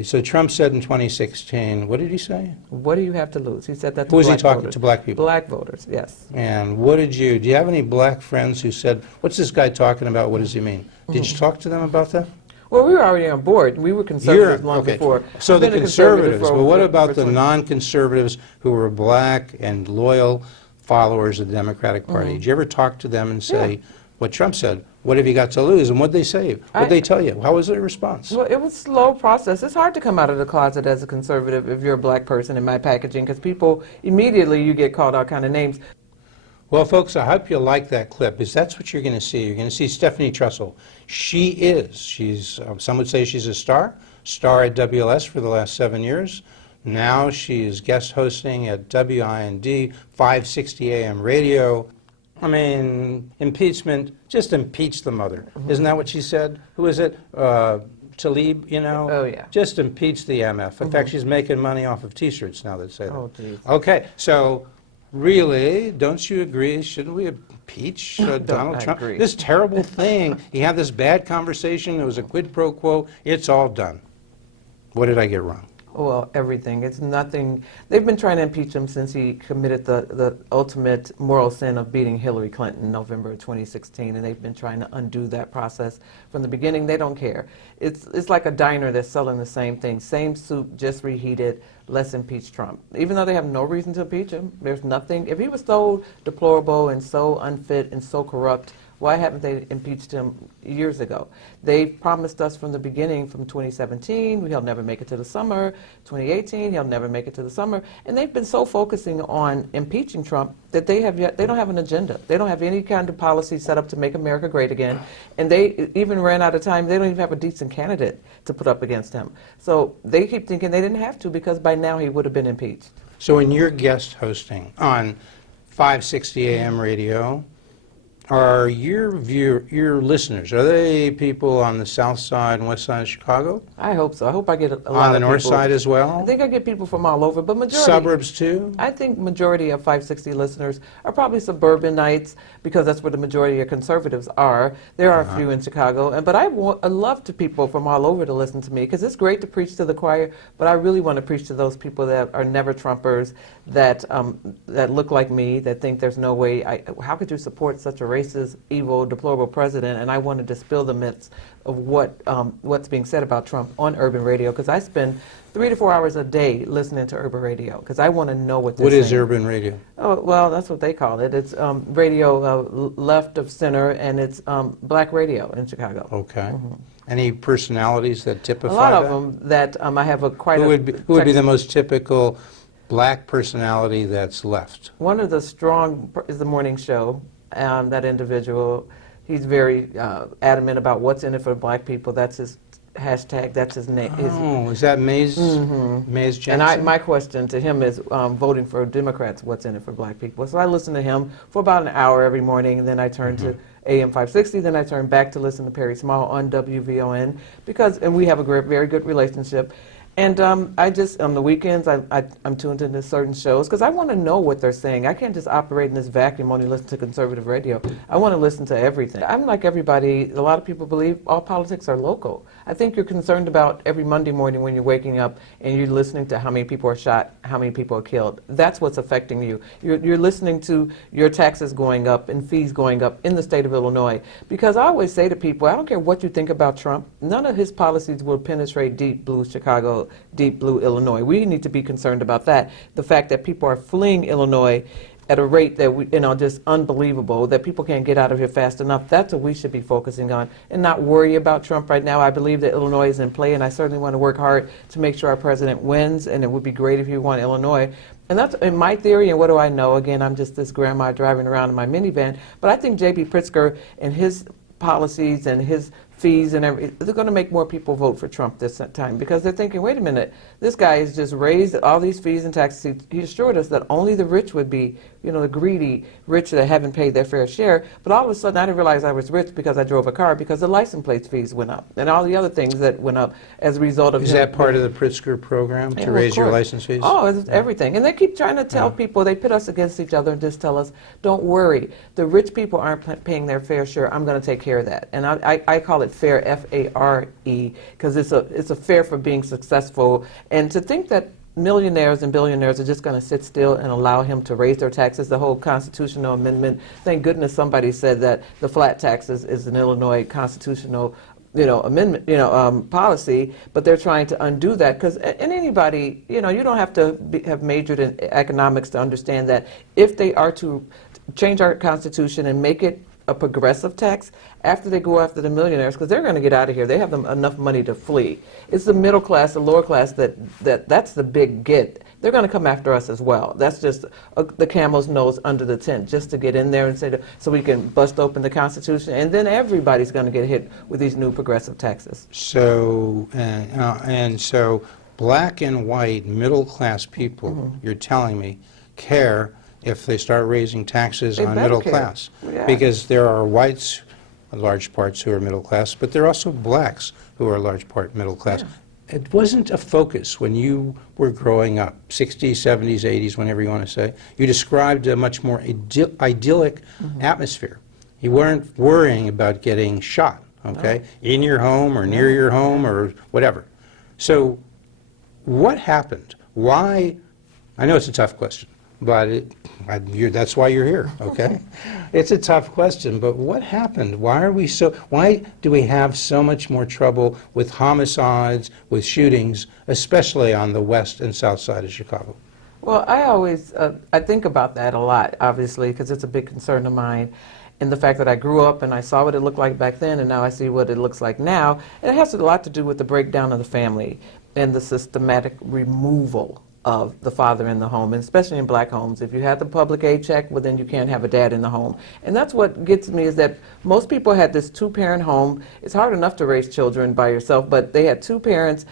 So Trump said in 2016, what did he say? What do you have to lose? He said that to Who was he black talking voters. to? Black people? Black voters, yes. And what did you, do you have any black friends who said, what's this guy talking about? What does he mean? Did you talk to them about that? Well, we were already on board. We were conservatives long okay. before. So I've the been a conservative conservatives, for but what over- about for the 20 non-conservatives who were black and loyal followers of the Democratic Party? Did you ever talk to them and say, what Trump said, what have you got to lose? And what did they say? What did they tell you? How was their response? Well, it was a slow process. It's hard to come out of the closet as a conservative if you're a black person in my packaging, because people, immediately you get called all kind of names. Well, folks, I hope you like that clip, because that's what you're going to see. You're going to see Stephanie Trussell. She's, some would say she's a star at WLS for the last 7 years. Now she is guest hosting at WIND, 560 AM radio. I mean, impeachment, just impeach the mother. Isn't that what she said? Who is it? Talib, you know? Oh, yeah. Just impeach the MF. In fact, she's making money off of T-shirts now that say that. Oh, geez. Okay, so really, don't you agree? Shouldn't we impeach Donald Trump? Agree. This terrible thing, he had this bad conversation, it was a quid pro quo, it's all done. What did I get wrong? Well, everything. It's nothing. They've been trying to impeach him since he committed the ultimate moral sin of beating Hillary Clinton in November of 2016, and they've been trying to undo that process from the beginning. They don't care. It's like a diner that's selling the same thing, same soup, just reheated. Let's impeach Trump. Even though they have no reason to impeach him, there's nothing. If he was so deplorable and so unfit and so corrupt, why haven't they impeached him years ago? They promised us from the beginning, from 2017, he'll never make it to the summer. 2018, he'll never make it to the summer. And they've been so focusing on impeaching Trump that they don't have an agenda. They don't have any kind of policy set up to make America great again. And they even ran out of time. They don't even have a decent candidate to put up against him. So they keep thinking they didn't have to, because by now he would have been impeached. So in your guest hosting on 560 AM radio, are your listeners, are they people on the south side and west side of Chicago? I hope so. I hope I get a lot of people. On the north side as well? I think I get people from all over, but majority. Suburbs too? I think majority of 560 listeners are probably suburbanites, because that's where the majority of conservatives are. There are a few in Chicago, but I love to people from all over to listen to me, because it's great to preach to the choir, but I really want to preach to those people that are never Trumpers, that look like me, that think there's no way. How could you support such a racist, evil, deplorable president? And I want to dispel the myths of what's being said about Trump on urban radio, because I spend 3 to 4 hours a day listening to urban radio, because I want to know what they're saying. What is urban radio? Oh, well, that's what they call it. It's radio left of center, and it's black radio in Chicago. Okay. Any personalities that typify A lot that? of them that I have Who would be the most typical black personality that's left? One of the strong is the morning show. That individual, he's very adamant about what's in it for black people. That's his hashtag. That's his name. Oh, is that Mays? Mays Jensen? And my question to him is, voting for Democrats, what's in it for black people? So I listen to him for about an hour every morning, and then I turn to AM 560. Then I turn back to listen to Perry Small on WVON, and we have a very good relationship. And I just, on the weekends, I'm tuned into certain shows, because I want to know what they're saying. I can't just operate in this vacuum, only listen to conservative radio. I want to listen to everything. I'm like everybody. A lot of people believe all politics are local. I think you're concerned about every Monday morning when you're waking up and you're listening to how many people are shot, how many people are killed. That's what's affecting you. You're listening to your taxes going up and fees going up in the state of Illinois. Because I always say to people, I don't care what you think about Trump, none of his policies will penetrate deep blue Chicago, deep blue Illinois. We need to be concerned about that. The fact that people are fleeing Illinois at a rate that just unbelievable, that people can't get out of here fast enough. That's what we should be focusing on, and not worry about Trump right now. I believe that Illinois is in play, and I certainly want to work hard to make sure our president wins, and it would be great if he won Illinois. And that's in my theory, and what do I know? Again, I'm just this grandma driving around in my minivan, but I think J.B. Pritzker and his policies and his fees and everything, they're going to make more people vote for Trump this time, because they're thinking, wait a minute, this guy has just raised all these fees and taxes. He assured us that only the rich would be the greedy rich that haven't paid their fair share. But all of a sudden, I didn't realize I was rich because I drove a car, because the license plate fees went up and all the other things that went up as a result of Is that part of the Pritzker program, Yeah, to of raise your course. license fees? Oh, it's everything. And they keep trying to tell Yeah. people, they pit us against each other and just tell us, don't worry, the rich people aren't paying their fair share. I'm going to take care of that. And I call it FAIR, F-A-R-E, because it's a fair for being successful. And to think that millionaires and billionaires are just going to sit still and allow him to raise their taxes, the whole constitutional amendment, thank goodness somebody said that the flat taxes is an Illinois constitutional amendment, policy, but they're trying to undo that because, and anybody, you don't have to have majored in economics to understand that if they are to change our constitution and make it a progressive tax, after they go after the millionaires, because they're going to get out of here, they have enough money to flee. It's the middle class, the lower class that's the big get. They're going to come after us as well. That's just the camel's nose under the tent, just to get in there and say, so we can bust open the Constitution, and then everybody's going to get hit with these new progressive taxes. So, so black and white middle-class people, you're telling me, care if they start raising taxes They on better middle care. class. Yeah. Because there are whites, large parts, who are middle class, but there are also blacks who are a large part middle class. Yeah. It wasn't a focus when you were growing up, 60s, 70s, 80s, whenever you want to say. You described a much more idyllic atmosphere. You weren't worrying about getting shot, okay, in your home or near your home or whatever. So what happened? Why? I know it's a tough question, but that's why you're here, okay? It's a tough question, but what happened? Why do we have so much more trouble with homicides, with shootings, especially on the west and south side of Chicago? Well, I always, I think about that a lot, obviously, because it's a big concern of mine. And the fact that I grew up and I saw what it looked like back then, and now I see what it looks like now. And it has a lot to do with the breakdown of the family and the systematic removal of the father in the home, and especially in black homes. If you had the public aid check, well, then you can't have a dad in the home. And that's what gets me, is that most people had this two-parent home. It's hard enough to raise children by yourself, but they had two parents,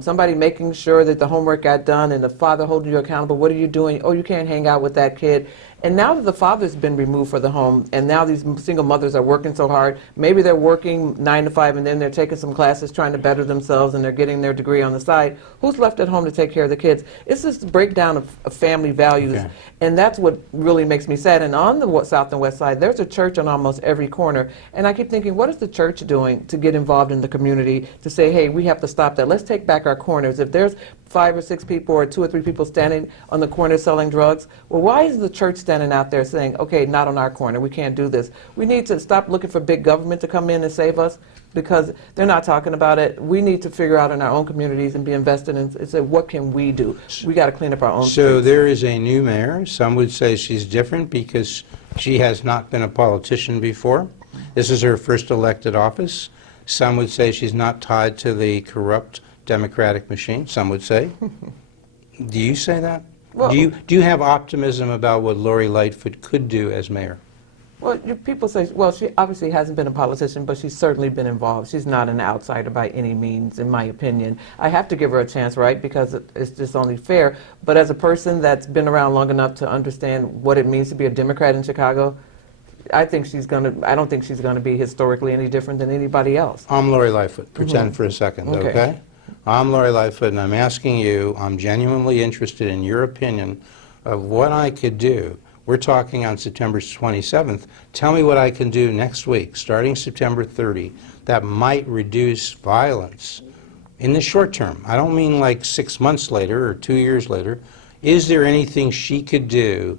somebody making sure that the homework got done, and the father holding you accountable. What are you doing? Oh, you can't hang out with that kid. And now that the father's been removed from the home, and now these single mothers are working so hard, maybe they're working 9 to 5 and then they're taking some classes trying to better themselves and they're getting their degree on the side. Who's left at home to take care of the kids? It's this breakdown of family values, Okay. and that's what really makes me sad. And on the south and west side, there's a church on almost every corner, and I keep thinking, what is the church doing to get involved in the community to say, hey, we have to stop that. Let's take back our corners. If there's 5 or 6 people or 2 or 3 people standing on the corner selling drugs, well, why is the church standing out there saying, okay, not on our corner, we can't do this? We need to stop looking for big government to come in and save us, because they're not talking about it. We need to figure out in our own communities and be invested in and say, what can we do? We got to clean up our own So streets. there is a new mayor. Some would say she's different because she has not been a politician before. This is her first elected office. Some would say she's not tied to the corrupt Democratic machine, some would say. Do you say that? Well- Do you have optimism about what Lori Lightfoot could do as mayor? Well, people say, well, she obviously hasn't been a politician, but she's certainly been involved. She's not an outsider by any means, in my opinion. I have to give her a chance, right, because it's just only fair. But as a person that's been around long enough to understand what it means to be a Democrat in Chicago, I don't think she's going to be historically any different than anybody else. I'm Lori Lightfoot. Pretend for a second, Okay. okay? I'm Lori Lightfoot, and I'm asking you, I'm genuinely interested in your opinion of what I could do. We're talking on September 27th. Tell me what I can do next week, starting September 30, that might reduce violence in the short term. I don't mean like 6 months later or 2 years later. Is there anything she could do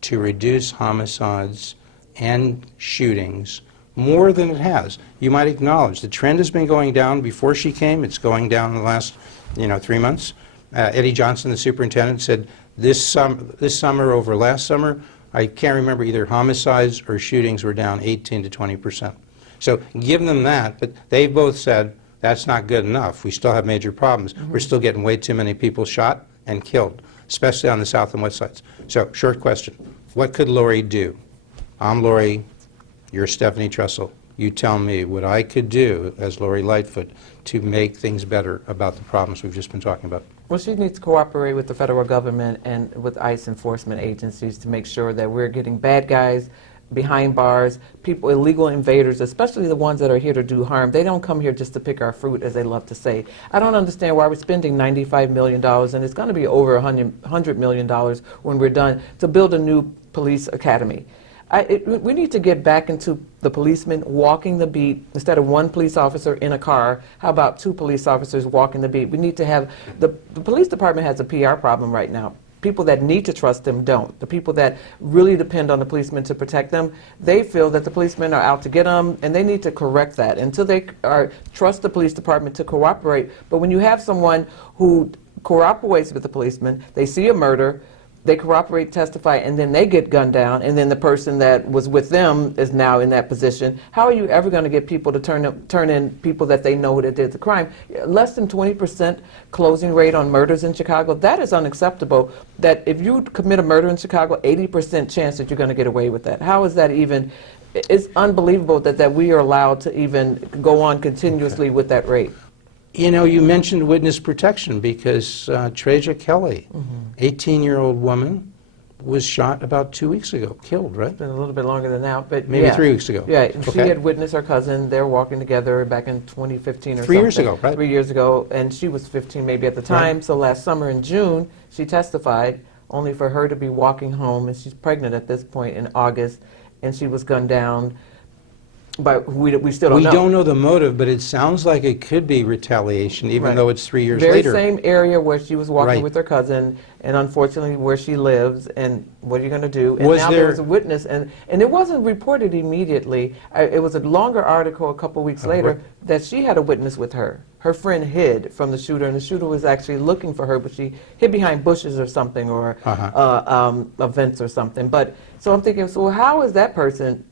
to reduce homicides and shootings more than it has? You might acknowledge the trend has been going down before she came. It's going down in the last 3 months. Eddie Johnson, the superintendent, said this summer over last summer, I can't remember, either homicides or shootings were down 18 to 20%. So give them that, but they both said that's not good enough. We still have major problems. We're still getting way too many people shot and killed, especially on the south and west sides. So short question, what could Lori do? I'm Lori, you're Stephanie Trussell. You tell me what I could do as Lori Lightfoot to make things better about the problems we've just been talking about. Well, she needs to cooperate with the federal government and with ICE enforcement agencies to make sure that we're getting bad guys behind bars, people, illegal invaders, especially the ones that are here to do harm. They don't come here just to pick our fruit, as they love to say. I don't understand why we're spending $95 million, and it's going to be over $100 million when we're done, to build a new police academy. We need to get back into the policemen walking the beat. Instead of one police officer in a car, how about 2 police officers walking the beat? We need to have, the police department has a PR problem right now. People that need to trust them don't. The people that really depend on the policemen to protect them, they feel that the policemen are out to get them, and they need to correct that until they trust the police department to cooperate. But when you have someone who cooperates with the policeman, they see a murder, they cooperate, testify, and then they get gunned down, and then the person that was with them is now in that position. How are you ever going to get people to turn in people that they know that did the crime? Less than 20% closing rate on murders in Chicago. That is unacceptable. That if you commit a murder in Chicago, 80% chance that you're going to get away with that. How is that even? It's unbelievable that we are allowed to even go on continuously with that rate. You know, you mentioned witness protection because Treja Kelly, 18-year-old woman, was shot about 2 weeks ago, killed, right? It's been a little bit longer than that, but Maybe yeah. 3 weeks ago. Yeah, she Okay. had witnessed her cousin. They were walking together back in 2015 or something. 3 years ago, right? 3 years ago, and she was 15 maybe at the time. Right. So last summer in June, she testified, only for her to be walking home, and she's pregnant at this point in August, and she was gunned down. But we still don't know. We don't know the motive, but it sounds like it could be retaliation, even Right. though it's 3 years Very later. same area where she was walking Right. with her cousin, and unfortunately where she lives, and what are you going to do? And Was now there- there was a witness, and it wasn't reported immediately. It was a longer article a couple weeks later right. that she had a witness with her. Her friend hid from the shooter, and the shooter was actually looking for her, but she hid behind bushes or something, or a fence or something. But so I'm thinking, so how is that person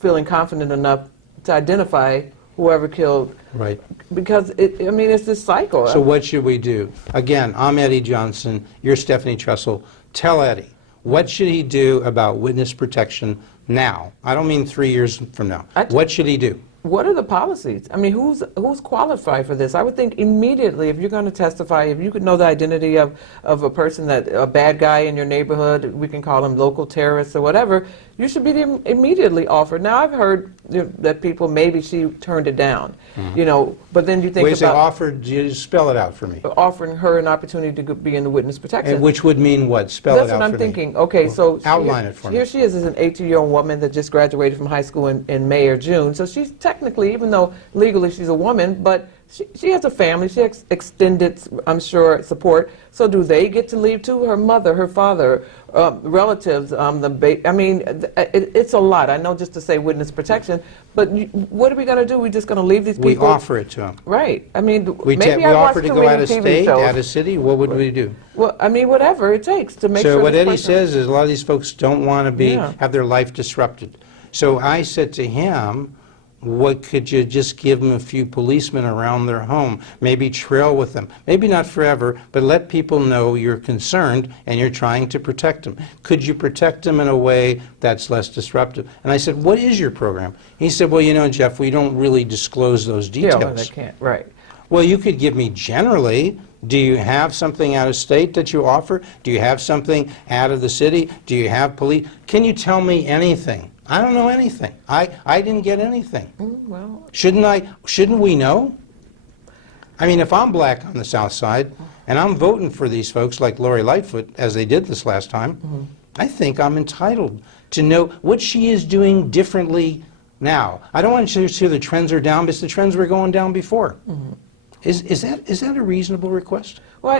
feeling confident enough to identify whoever killed? Right. Because it's this cycle. So what should we do? Again, I'm Eddie Johnson. You're Stephanie Trussell. Tell Eddie, what should he do about witness protection now? I don't mean 3 years from now. What should he do? What are the policies? I mean, who's qualified for this? I would think immediately, if you're going to testify, if you could know the identity of a person, a bad guy in your neighborhood, we can call them local terrorists or whatever, you should be immediately offered. Now, I've heard that people, maybe she turned it down, but then you think Wait, say about offered, you spell it out for me. offering her an opportunity to be in the witness protection. And which would mean what? Spell That's it out what I'm for me. thinking. Okay, so outline it for me. Here she is as an 18-year-old woman that just graduated from high school in May or June. So she's technically, even though legally she's a woman, but she has a family. She has extended, I'm sure, support. So do they get to leave too? Her mother, her father, relatives, it's a lot. I know just to say witness protection, but what are we going to do? We're just going to leave these We people? offer it to them. Right. I mean, We maybe I offer watch to too go many out of TV state, shows. out of city. What would we do? Well, I mean, whatever it takes to make sure. So what this Eddie person- says is a lot of these folks don't want to Yeah. have their life disrupted. So I said to him, what could you just give them a few policemen around their home, maybe trail with them, maybe not forever, but let people know you're concerned and you're trying to protect them. Could you protect them in a way that's less disruptive? And I said, what is your program? He said, well, Jeff, we don't really disclose those details. Yeah, well, they can't. Right. Well, you could give me generally. Do you have something out of state that you offer? Do you have something out of the city? Do you have police? Can you tell me anything? I don't know anything. I didn't get anything. Well, Shouldn't we know? I mean, if I'm black on the South Side and I'm voting for these folks like Lori Lightfoot, as they did this last time, I think I'm entitled to know what she is doing differently now. I don't want to say the trends are down, because the trends were going down before. Is that a reasonable request? Well,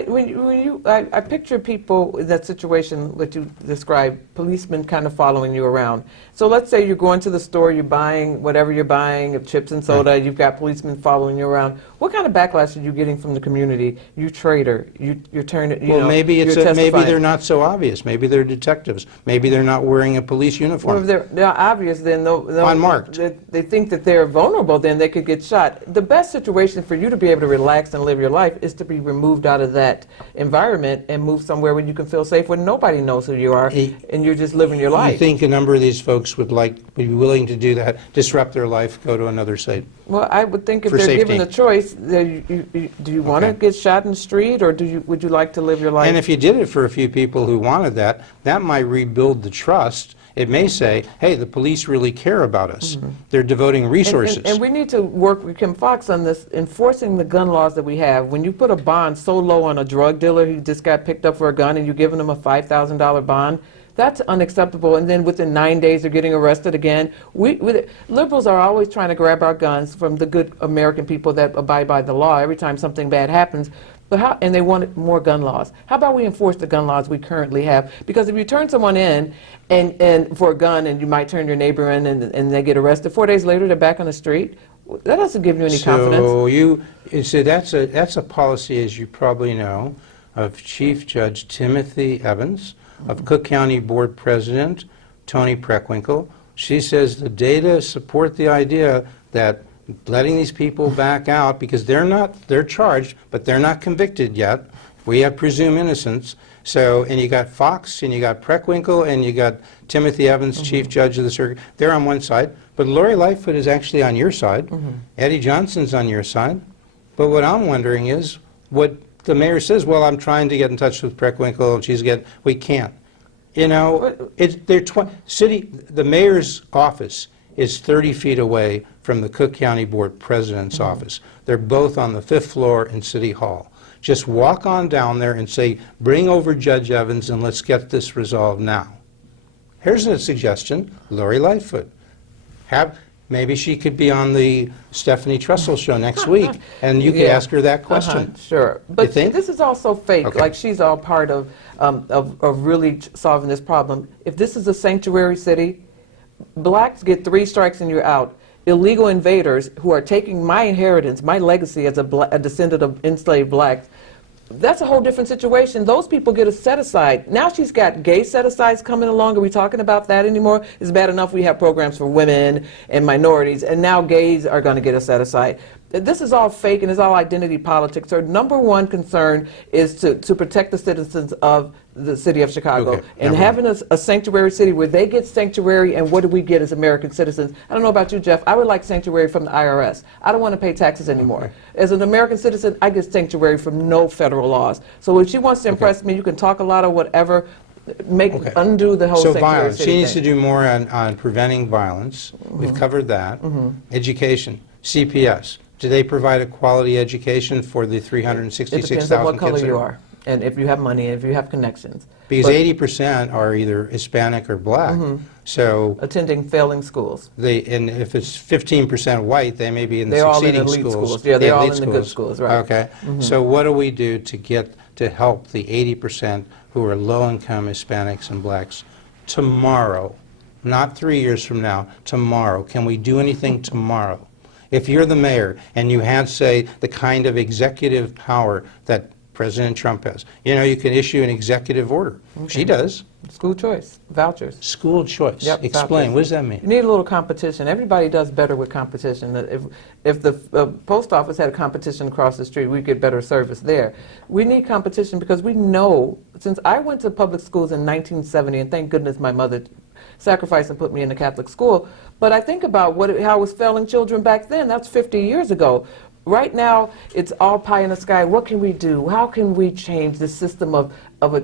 I picture people in that situation that you described, policemen kind of following you around. So let's say you're going to the store, you're buying whatever you're buying, chips and soda, you've got policemen following you around. What kind of backlash are you getting from the community? You traitor, you're turning, Well, maybe you're maybe testifying. they're not so obvious. Maybe they're detectives. Maybe they're not wearing a police Well, uniform. if they're obvious, then Unmarked. they think that they're vulnerable, then they could get shot. The best situation for you to be able to relax and live your life is to be removed out of that environment and move somewhere where you can feel safe, where nobody knows who you are, and you're just living your life. You think a number of these folks would be willing to do that, disrupt their life, go to another state? Well, I would think if For they're safety. given the choice, do you want to Okay. get shot in the street, or would you like to live your life? And if you did it for a few people who wanted that, that might rebuild the trust. It may say, hey, the police really care about us. They're devoting resources. And we need to work with Kim Foxx on this, enforcing the gun laws that we have. When you put a bond so low on a drug dealer who just got picked up for a gun and you're giving him a $5,000 bond, that's unacceptable. And then within 9 days, they're getting arrested again. Liberals are always trying to grab our guns from the good American people that abide by the law every time something bad happens. And they want more gun laws. How about we enforce the gun laws we currently have? Because if you turn someone in and for a gun, and you might turn your neighbor in and they get arrested, 4 days later they're back on the street, that doesn't give you any confidence. So that's a policy, as you probably know, of Chief Judge Timothy Evans, of Cook County Board President Tony Preckwinkle. She says the data support the idea that letting these people back out, because they're charged, but they're not convicted yet. We have presumed innocence. So, and you got Fox, and you got Preckwinkle, and you got Timothy Evans, Chief Judge of the Circuit. They're on one side. But Lori Lightfoot is actually on your side. Eddie Johnson's on your side. But what I'm wondering is, what the mayor says, well, I'm trying to get in touch with Preckwinkle, and we can't. You know, the mayor's office is 30 feet away from the Cook County Board President's office. They're both on the 5th floor in City Hall. Just walk on down there and say, bring over Judge Evans and let's get this resolved now. Here's a suggestion, Lori Lightfoot. Maybe she could be on the Stephanie Trussell show next week, and you could ask her that question. Sure. But think? this is also fake. Okay. Like, she's all part of really solving this problem. If this is a sanctuary city, blacks get 3 strikes and you're out. Illegal invaders who are taking my inheritance, my legacy as a descendant of enslaved blacks, that's a whole different situation. Those people get a set-aside. Now she's got gay set-asides coming along. Are we talking about that anymore? It's bad enough we have programs for women and minorities, and now gays are going to get a set-aside. This is all fake, and it's all identity politics. Our number one concern is to protect the citizens of the city of Chicago. Okay, and having a sanctuary city where they get sanctuary, and what do we get as American citizens? I don't know about you, Jeff. I would like sanctuary from the IRS. I don't want to pay taxes anymore. Okay. As an American citizen, I get sanctuary from no federal laws. So if she wants to impress me, you can talk a lot of whatever, undo the whole So sanctuary violence, city she needs thing. to do more on preventing violence. We've covered that. Education, CPS. Do they provide a quality education for the 366,000 It depends on what color kids you are, and if you have money, and if you have connections. Because But 80% are either Hispanic or black. So attending failing schools. and if it's 15% white, they may be in the They're all in succeeding elite schools. schools. Yeah, they're all elite in the good schools, right. Okay. So what do we do to help the 80% who are low-income Hispanics and blacks tomorrow? Not 3 years from now, tomorrow. Can we do anything tomorrow? If you're the mayor and you had, say, the kind of executive power that President Trump has, you can issue an executive order. She does. School choice, vouchers. School choice. Yep, Explain. vouchers. What does that mean? You need a little competition. Everybody does better with competition. If the post office had a competition across the street, we'd get better service there. We need competition because we know, since I went to public schools in 1970, and thank goodness my mother sacrificed and put me in a Catholic school, but I think about how it was failing children back then. That's 50 years ago. Right now, it's all pie in the sky. What can we do? How can we change the system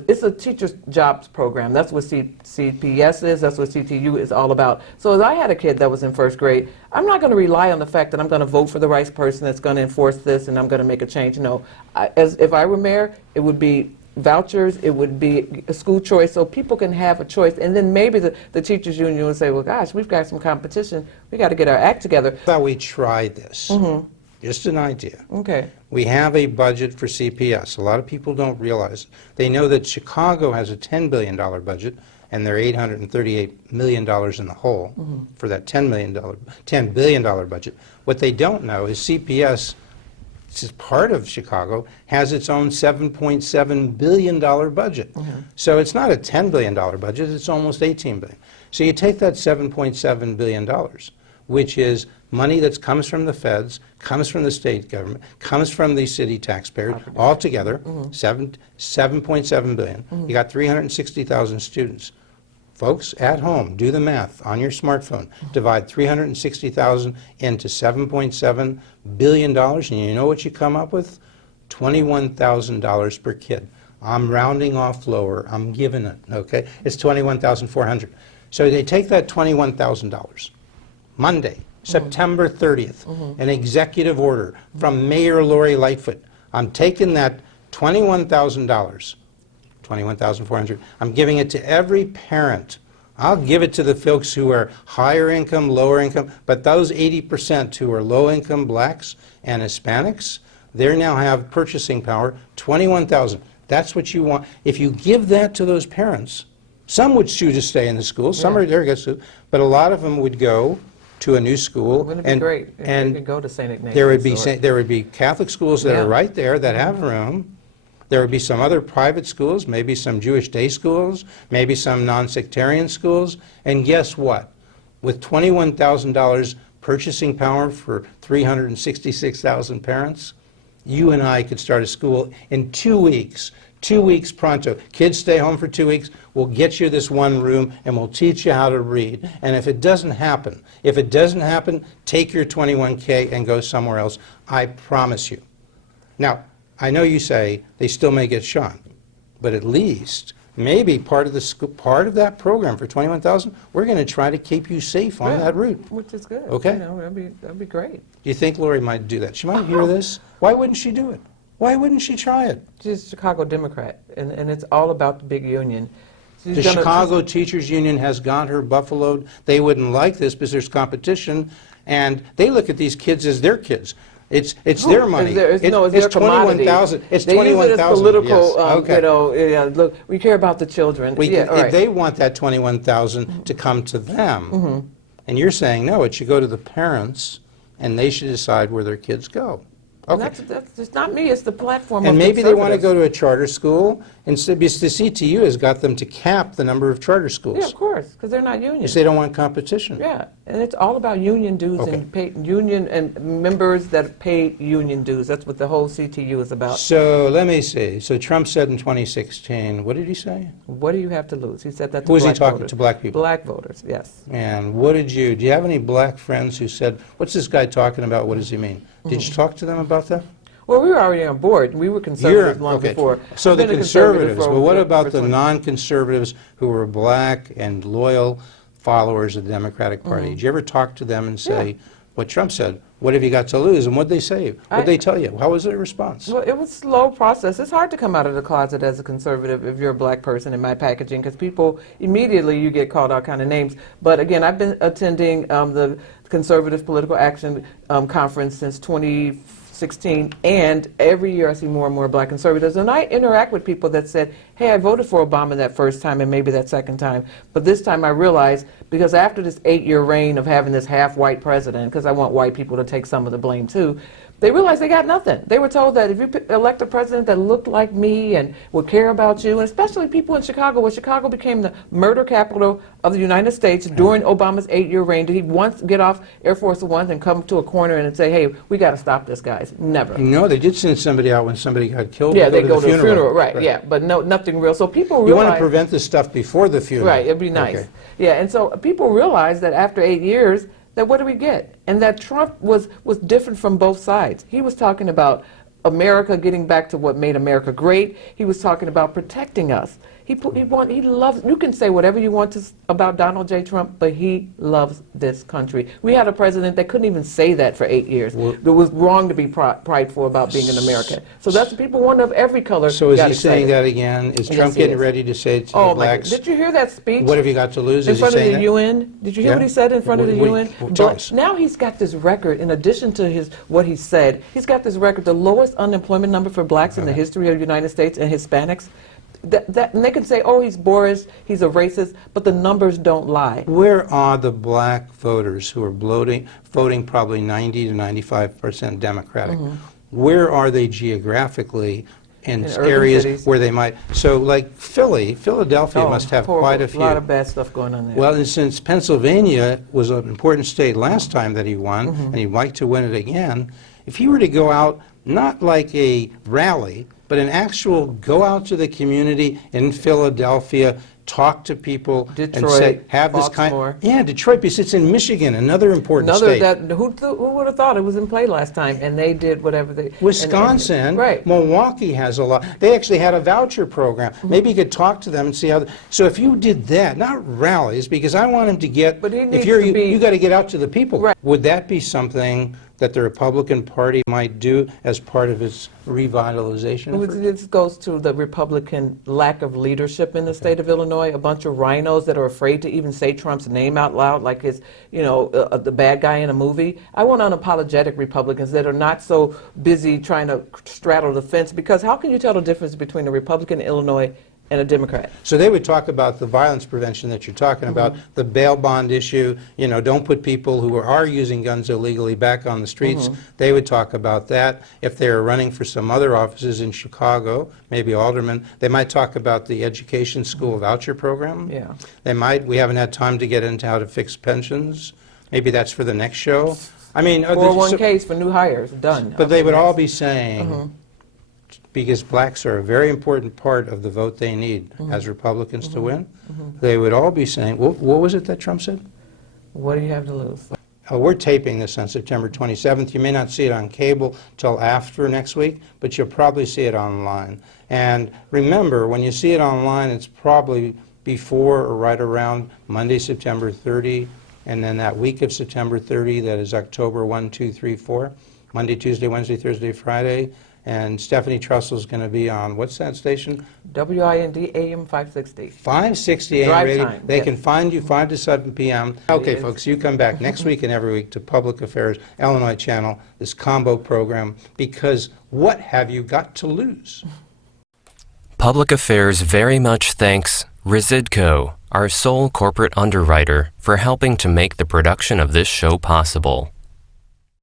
it's a teacher's jobs program. That's what CPS is. That's what CTU is all about. So if I had a kid that was in 1st grade, I'm not going to rely on the fact that I'm going to vote for the right person that's going to enforce this and I'm going to make a change. No. If I were mayor, it would be vouchers, it would be a school choice, so people can have a choice. And then maybe the teachers union would say, well, gosh, we've got some competition. We got to get our act together. I thought we tried this. Just an idea. Okay. We have a budget for CPS. A lot of people don't realize it. They know that Chicago has a $10 billion budget, and they're $838 million in the hole for that $10 billion budget. What they don't know is CPS, which is part of Chicago, has its own $7.7 billion budget. So it's not a $10 billion budget, it's almost $18 billion. So you take that $7.7 billion. which is money that comes from the feds, comes from the state government, comes from the city taxpayers, all together, 7.7 billion. You got 360,000 students. Folks, at home, do the math on your smartphone. Divide 360,000 into $7.7 billion, and you know what you come up with? $21,000 per kid. I'm rounding off lower. I'm giving it, okay? It's $21,400. So they take that $21,000. Monday, September 30th, an executive order from Mayor Lori Lightfoot. I'm taking that $21,000, $21,400. I'm giving it to every parent. I'll give it to the folks who are higher income, lower income, but those 80% who are low income blacks and Hispanics, they now have purchasing power, $21,000. That's what you want. If you give that to those parents, some would choose to stay in the school, some are there, but a lot of them would go to a new school. Wouldn't it be great if they could go to St. Ignatius? There would be Catholic schools that are right there that have room. There would be some other private schools, maybe some Jewish day schools, maybe some non-sectarian schools. And guess what? With $21,000 purchasing power for 366,000 parents, you and I could start a school in 2 weeks. 2 weeks pronto. Kids stay home for 2 weeks. We'll get you this one room and we'll teach you how to read. And if it doesn't happen, take your 21K and go somewhere else. I promise you. Now, I know you say they still may get shot, but at least maybe part of that program for 21,000, we're going to try to keep you safe on that route. Which is good. Okay. You know, that'd be great. Do you think Lori might do that? She might hear this. Why wouldn't she do it? Why wouldn't she try it? She's a Chicago Democrat, and it's all about the big union. The Chicago Teachers Union has got her buffaloed. They wouldn't like this because there's competition, and they look at these kids as their kids. It's their money. It's their it's commodity. 21,000. It's they 21,000. Use it as political. Yes. Okay. You know, look, we care about the children. If they want that 21,000 to come to them, and you're saying no, it should go to the parents, and they should decide where their kids go. Okay. And that's just not me. It's the platform. And of maybe they want to conservatives. go to a charter school, and so, because the CTU has got them to cap the number of charter schools. Yeah, of course, because they're not union. Because they don't want competition. Yeah, and it's all about union dues and union and members that pay union dues. That's what the whole CTU is about. So let me see. So Trump said in 2016, what did he say? What do you have to lose? He said that to Who was he black talking voters. to? Black people? Black voters, yes. And what do you have any black friends who said, what's this guy talking about? What does he mean? Did you talk to them about that? Well, we were already on board. We were conservatives long before. So I've the been a conservative conservatives, for but what over- about for the 20 non-conservatives who were black and loyal followers of the Democratic Party? Did you ever talk to them and say, what Trump said, what have you got to lose? And what did they say? What did they tell you? How was their response? Well, it was a slow process. It's hard to come out of the closet as a conservative if you're a black person in my packaging, because people, immediately you get called all kind of names. But again, I've been attending the Conservative Political Action Conference since 2016, and every year I see more and more black conservatives, and I interact with people that said, hey, I voted for Obama that first time and maybe that second time, but this time I realized, because after this 8-year reign of having this half-white president, because I want white people to take some of the blame too, they realized they got nothing. They were told that if you elect a president that looked like me and would care about you, and especially people in Chicago, where Chicago became the murder capital of the United States during Obama's 8-year reign, did he once get off Air Force One and come to a corner and say, hey, we got to stop this, guys? Never. No, they did send somebody out when somebody got killed. Yeah, they go to the the funeral, right, yeah, but no, nothing real. So people realize... You want to prevent this stuff before the funeral. Right, it'd be nice. Okay. Yeah, and so people realize that after 8 years, that what do we get? And that Trump was different from both sides. He was talking about America getting back to what made America great. He was talking about protecting us. He loves, you can say whatever you want about Donald J. Trump, but he loves this country. We had a president that couldn't even say that for 8 years. It was wrong to be prideful about being an American. So that's what people want of every color. So is he saying that again? Is Trump he getting is. ready to say to the Oh my blacks? God. Did you hear that speech? What have you got to lose? In Is he front of saying the that? UN? Did you hear what he said in front of the UN? Tell us. Now he's got this record, in addition to what he said, he's got this record, the lowest unemployment number for blacks in the history of the United States and Hispanics. And they can say, oh, he's Boris, he's a racist, but the numbers don't lie. Where are the black voters who are voting probably 90 to 95% Democratic? Where are they geographically in urban areas cities. where they might, so like Philadelphia must have horrible. quite a few. A lot of bad stuff going on there. Well, and since Pennsylvania was an important state last time that he won, and he'd like to win it again, if he were to go out, not like a rally, but an actual go out to the community in Philadelphia, talk to people, and say, Detroit, have this Baltimore. kind. Yeah, Detroit, because it's in Michigan, another important state. Who would have thought it was in play last time? And they did whatever they. Wisconsin, right. Milwaukee has a lot. They actually had a voucher program. Maybe you could talk to them and see how. So if you did that, not rallies, because I want him to get. But he if needs you're, to be- you got to get out to the people. Right. Would that be something that the Republican Party might do as part of its revitalization effort? This goes to the Republican lack of leadership in the state of Illinois. A bunch of rhinos that are afraid to even say Trump's name out loud, like his, the bad guy in a movie. I want unapologetic Republicans that are not so busy trying to straddle the fence, because how can you tell the difference between a Republican in Illinois and a Democrat? So they would talk about the violence prevention that you're talking about, the bail bond issue, don't put people who are using guns illegally back on the streets. They would talk about that. If they're running for some other offices in Chicago, maybe aldermen, they might talk about the education school voucher program. Yeah. They might. We haven't had time to get into how to fix pensions. Maybe that's for the next show. I mean, 401ks for new hires, done. but they would all be saying, because blacks are a very important part of the vote they need as Republicans to win, they would all be saying, what was it that Trump said? What do you have to lose? We're taping this on September 27th. You may not see it on cable till after next week, but you'll probably see it online. And remember, when you see it online, it's probably before or right around Monday, September 30, and then that week of September 30, that is October 1, 2, 3, 4, Monday, Tuesday, Wednesday, Thursday, Friday. And Stephanie Trussell's going to be on, what's that station? WIND AM 560. 560 AM Drive radio. time, They yes. can find you 5 to 7 p.m. Okay, Yes. folks, you come back next week and every week to Public Affairs Illinois Channel, this combo program, because what have you got to lose? Public Affairs very much thanks Residco, our sole corporate underwriter, for helping to make the production of this show possible.